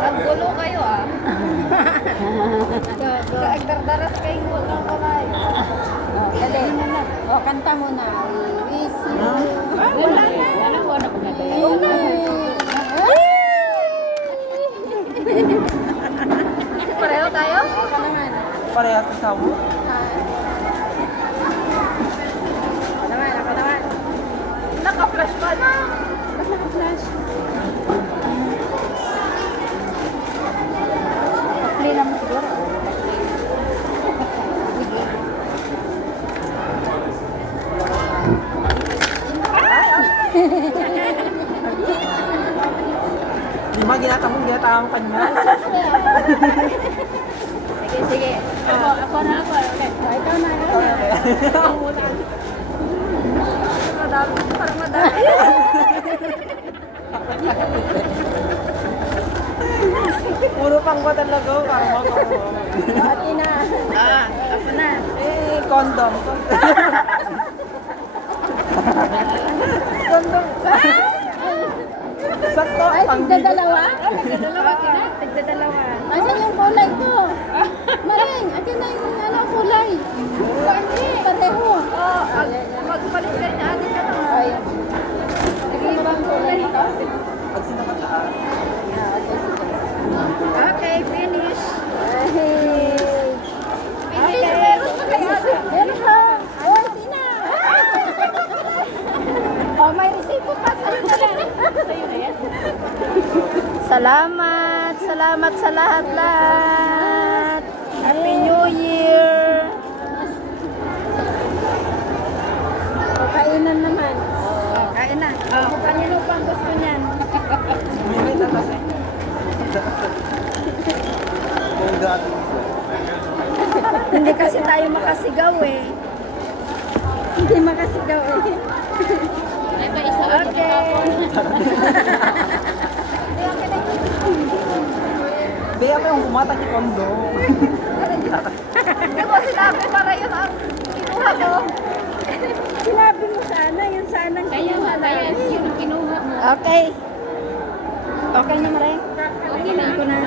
Ang gulo kayo ah. Kaagdardaras kayo walang walay. Dali. Kanta mo na. Wish you. Wala na. Wala ko na pagkakataon. Pareho tayo? Parehas sa sawo. Naka-flash pa na. Naka-flash. Play lang siguro. Lima ginatamong kanya. Sige. Ako na. Okay. Ikaw na. Parang madami. Puro pang ba talaga? Parang ako. Ate na. Ako na. Condom. Condom. Sakto. Ay, tigdadalawa? Tigdadalawa. Asan yung kulay ko? Maring, atin na yung kulay. Pareho. Magpalit ka na atin ka na. Ay. Ano bang kulay ito? Pag sinakataan. Okay, finish. Finish, meron pa kaya? Meron pa. Oh, Tina. Oh, may resibo pa. Sa'yo na lang. Sa'yo na yan. Salamat sa lahat-lahat. Happy New Year. Kainan naman. Kain na. Kung kanino pang gusto niyan. May tatas eh. Oh, God. Hindi kasi tayo makasigaw eh. Hindi makasigaw eh. Ito isa lang. Di ako yung kumata ni Kondo. Hindi mo sinabi para yun ang kinuha ko. Sinabi mo sana, yun sanang Kaya yung kinuha mo. Okay. Okay na, Maray. Okay na. Ko na.